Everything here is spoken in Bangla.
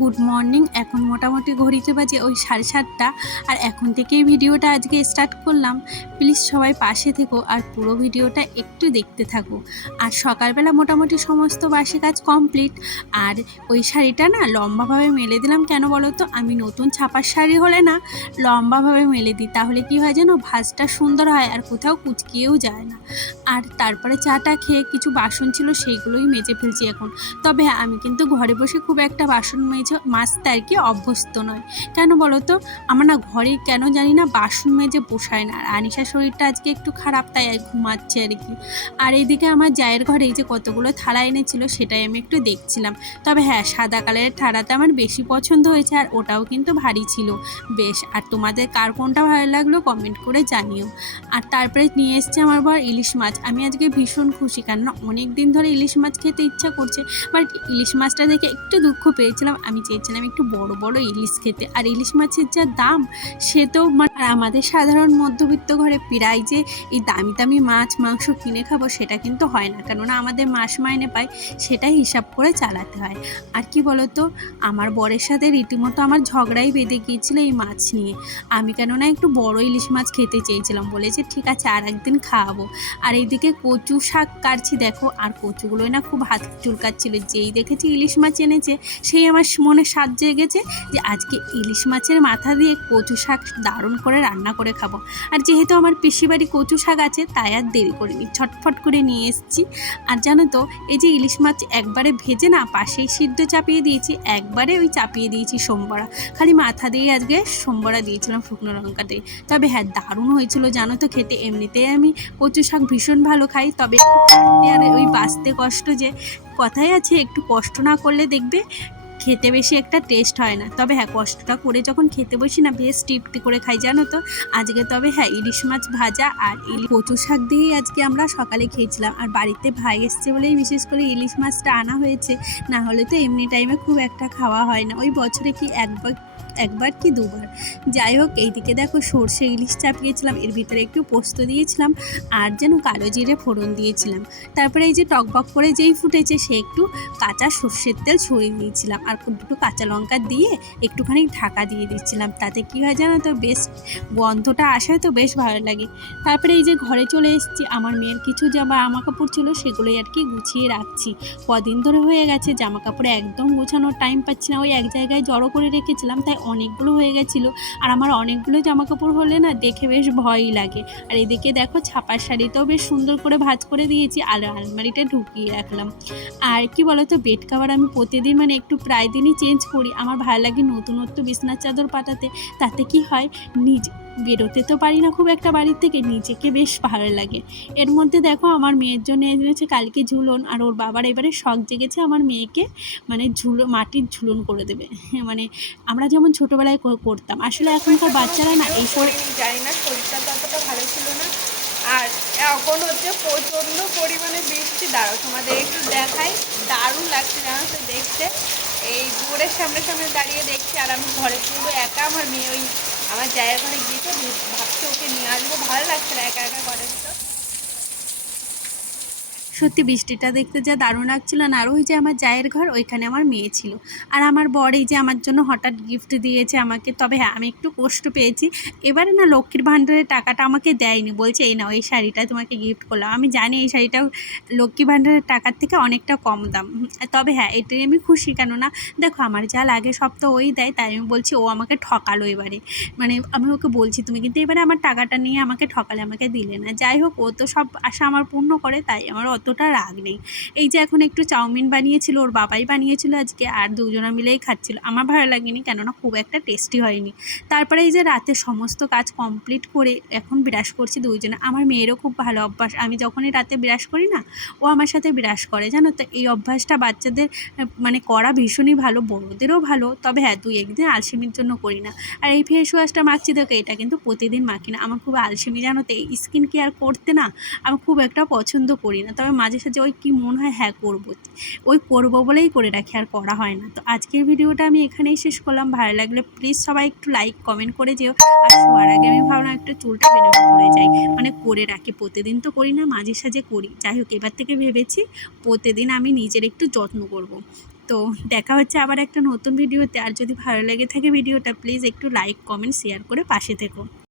Good morning. এখন মোটামুটি ঘড়িতে বাজে ওই 7:30টা। আর এখন থেকেই ভিডিওটা আজকে স্টার্ট করলাম। প্লিজ সবাই পাশে থেকো আর পুরো ভিডিওটা একটু দেখতে থাকো। আর সকালবেলা মোটামুটি সমস্ত বাসি কাজ কমপ্লিট। আর ওই শাড়িটা না লম্বাভাবে মেলে দিলাম, কেন বলো তো? আমি নতুন ছাপার শাড়ি হলে না লম্বাভাবে মেলে দিই, তাহলে কি হয় যেন ভাঁজটা সুন্দর হয় আর কোথাও কুচকিয়েও যায় না। আর তারপরে চাটা খেয়ে কিছু বাসন ছিল সেইগুলোই মেজে ফেলছি এখন। তবে হ্যাঁ, আমি কিন্তু ঘরে বসে খুব একটা বাসন মাজতে আর কি অভ্যস্ত নয়। কেন বলো তো? আমার না ঘরে কেন জানি না বাসন মেজে পোষায় না। আর আনিশার শরীরটা আজকে একটু খারাপ, তাই ঘুমাচ্ছে আর কি। আর এইদিকে আমার জায়ের ঘরে এই যে কতগুলো থালা এনেছিল সেটাই আমি একটু দেখছিলাম। তবে হ্যাঁ, সাদা কালারের থালাটা আমার বেশি পছন্দ হয়েছে, আর ওটাও কিন্তু ভারী ছিল বেশ। আর তোমাদের কার কোনটা ভালো লাগলো কমেন্ট করে জানিও। আর তারপরে নিয়ে এসছে আমার বর ইলিশ মাছ। আমি আজকে ভীষণ খুশি, কেননা অনেক দিন ধরে ইলিশ মাছ খেতে ইচ্ছা করছে। বাট ইলিশ মাছটা দেখে একটু দুঃখ পেয়েছিলাম। আমি চেয়েছিলাম একটু বড় বড় ইলিশ খেতে। আর ইলিশ মাছের যা দাম, সে তো মানে আমাদের সাধারণ মধ্যবিত্ত ঘরে প্রায় যে এই দামি দামি মাছ মাংস কিনে খাবো সেটা কিন্তু হয় না, কেননা আমাদের মাস মাইনে পাই, সেটাই হিসাব করে চালাতে হয়। আর কি বলতো, আমার বরের সাথে রীতিমতো আমার ঝগড়াই বেঁধে গিয়েছিল এই মাছ নিয়ে। আমি কেননা একটু বড় ইলিশ মাছ খেতে চেয়েছিলাম, বলেছে ঠিক আছে আর একদিন খাওয়াবো। আর এইদিকে কচু শাক কাটছি দেখো, আর কচুগুলোই না খুব হাত চুলকাচ্ছিল। যেই দেখেছি ইলিশ মাছ এনেছে, সেই আমার মনে স্বাদ জেগেছে যে আজকে ইলিশ মাছের মাথা দিয়ে কচু শাক দারুণ করে রান্না করে খাবো। আর যেহেতু আমার পিসিবাড়ি কচু শাক আছে, তাই আর দেরি করিনি, ছটফট করে নিয়ে এসেছি। আর জানো তো, এই যে ইলিশ মাছ একবারে ভেজে না পাশেই সিদ্ধ চাপিয়ে দিয়েছি, একবারে ওই চাপিয়ে দিয়েছি সোমবড়া। খালি মাথা দিয়ে আজকে সোমবড়া দিয়েছিলাম শুকনো লঙ্কা দিয়ে। তবে হ্যাঁ, দারুণ হয়েছিল জানো তো খেতে। এমনিতেই আমি কচু শাক ভীষণ ভালো খাই, তবে একটু কাটতে আর ওই বাছতে কষ্ট। যে কথাই আছে, একটু কষ্ট না করলে দেখবে খেতে বেশি একটা টেস্ট হয় না। তবে হ্যাঁ, কষ্টটা করে যখন খেতে বসি না বেশ তৃপ্তি করে খাই জানো তো। আজকে তবে হ্যাঁ, ইলিশ মাছ ভাজা আর কচু শাক দিয়েই আজকে আমরা সকালে খেয়েছিলাম। আর বাড়িতে ভাই এসছে বলেই বিশেষ করে ইলিশ মাছটা আনা হয়েছে, না হলে তো এমনি টাইমে খুব একটা খাওয়া হয় না। ওই বছরে কি একবার কি দুবার। যাই হোক, এইদিকে দেখো সর্ষে ইলিশ চাপিয়েছিলাম, এর ভিতরে একটু পোস্ত দিয়েছিলাম আর যেন কালো জিরে ফোড়ন দিয়েছিলাম। তারপরে এই যে টকবক করে যেই ফুটেছে, সে একটু কাঁচা সর্ষের তেল ছড়িয়ে দিয়েছিলাম আর দুটো কাঁচা লঙ্কা দিয়ে একটুখানি ঢাকা দিয়ে দিচ্ছিলাম। তাতে কী হয় জানো তো, বেশ গন্ধটা আসে তো বেশ ভালো লাগে। তারপরে এই যে ঘরে চলে এসেছি, আমার মেয়ের কিছু জামা কাপড় ছিল সেগুলোই আর কি গুছিয়ে রাখছি। কদিন ধরে হয়ে গেছে জামা কাপড়ে একদম গোছানোর টাইম পাচ্ছি না, ওই এক জায়গায় জড়ো করে রেখেছিলাম, তাই অনেকগুলো হয়ে গেছিলো। আর আমার অনেকগুলো জামা কাপড় হলে না দেখে বেশ ভয়ই লাগে। আর এদিকে দেখো ছাপার শাড়িটাও বেশ সুন্দর করে ভাঁজ করে দিয়েছি আর আলমারিটা ঢুকিয়ে রাখলাম। আর কি বলতো, বেড কভার আমি প্রতিদিন মানে একটু প্রায় দিনই চেঞ্জ করি। আমার ভালো লাগে নতুনত্ব বিছনার চাদর পাতাতে। তাতে কি হয়, বেরোতে তো পারি না খুব একটা বাড়ির থেকে, নিজেকে বেশ ভালো লাগে। এর মধ্যে দেখো আমার মেয়ের জন্য এনেছে কালকে ঝুলন, আর ওর বাবার এবারে শখ জেগেছে আমার মেয়েকে মানে মাটির ঝুলন করে দেবে। মানে আমরা যেমন ছোটোবেলায় করতাম, আসলে এখনকার বাচ্চারা না এইসব জানি না, শরীরটা তো অতটা ভালো ছিল না। আর এখন হচ্ছে প্রচণ্ড পরিমাণে বৃষ্টি। দাঁড়াও তোমাদের একটু দেখাই, দারুণ লাগছে জানো তো দেখতে। এই দুয়ারের সামনে সামনে দাঁড়িয়ে দেখছি, আর আমি ঘরে পুরো একা। আমার মেয়ে ওই আমার জায়গার ঘরে গিয়েছে, ভাবছি ওকে নিয়ে আসবো, ভালো লাগছে না একা একা ঘরে তো। সত্যি বৃষ্টিটা দেখতে যা দারুণ লাগছিল না। আর ওই যে আমার জায়ের ঘর, ওইখানে আমার মেয়ে ছিল। আর আমার বর এই যে আমার জন্য হঠাৎ গিফট দিয়েছে আমাকে। তবে হ্যাঁ, আমি একটু কষ্ট পেয়েছি। এবারে না লক্ষ্মীর ভাণ্ডারের টাকাটা আমাকে দেয়নি, বলছে এই নাও এই শাড়িটা তোমাকে গিফট করলাম। আমি জানি এই শাড়িটাও লক্ষ্মী ভাণ্ডারের টাকার থেকে অনেকটা কম দাম। তবে হ্যাঁ, এটাই আমি খুশি, কেননা দেখো আমার যা লাগে সব তো ওই দেয়, তাই আমি বলছি ও আমাকে ঠকালো এবারে। মানে আমি ওকে বলছি তুমি কিন্তু এবারে আমার টাকাটা নিয়ে আমাকে ঠকালে, আমাকে দিলে না। যাই হোক, ও তো সব আশা আমার পূর্ণ করে, তাই আমার অতটা রাগ নেই। এই যে এখন একটু চাউমিন বানিয়েছিল, ওর বাবাই বানিয়েছিল আজকে, আর দুজনা মিলেই খাচ্ছিল। আমার ভালো লাগেনি, কেননা খুব একটা টেস্টি হয়নি। তারপরে এই যে রাতে সমস্ত কাজ কমপ্লিট করে এখন ব্রাশ করছি দুইজনে। আমার মেয়েরও খুব ভালো অভ্যাস, আমি যখনই রাতে ব্রাশ করি না, ও আমার সাথে ব্রাশ করে জানো তো। এই অভ্যাসটা বাচ্চাদের মানে করা ভীষণই ভালো, বড়োদেরও ভালো। তবে হ্যাঁ, দুই একদিন আলসেমির জন্য করি না। আর এই ফেস ওয়াশটা মাখছি দেখো, এটা কিন্তু প্রতিদিন মাখি না, আমার খুব আলসেমি জানো তো। এই স্কিন কেয়ার করতে না আমি খুব একটা পছন্দ করি না, তবে মাঝে সাঝে ওই কি মনে হয় হ্যাঁ করবো, ওই করবো বলেই করে রাখি, আর করা হয় না। তো আজকের ভিডিওটা আমি এখানেই শেষ করলাম। ভালো লাগলে প্লিজ সবাই একটু লাইক কমেন্ট করে যেও। আর শোয়ার আগে আমি ভাবলাম একটু চুলটা বেনুনি করে যাই, মানে করে রাখি। প্রতিদিন তো করি না, মাঝে সাঝে করি। যাই হোক, এবার থেকে ভেবেছি প্রতিদিন আমি নিজের একটু যত্ন করব। তো দেখা হচ্ছে আবার একটা নতুন ভিডিওতে। আর যদি ভালো লেগে থাকে ভিডিওটা, প্লিজ একটু লাইক, কমেন্ট, শেয়ার করে পাশে থেকো।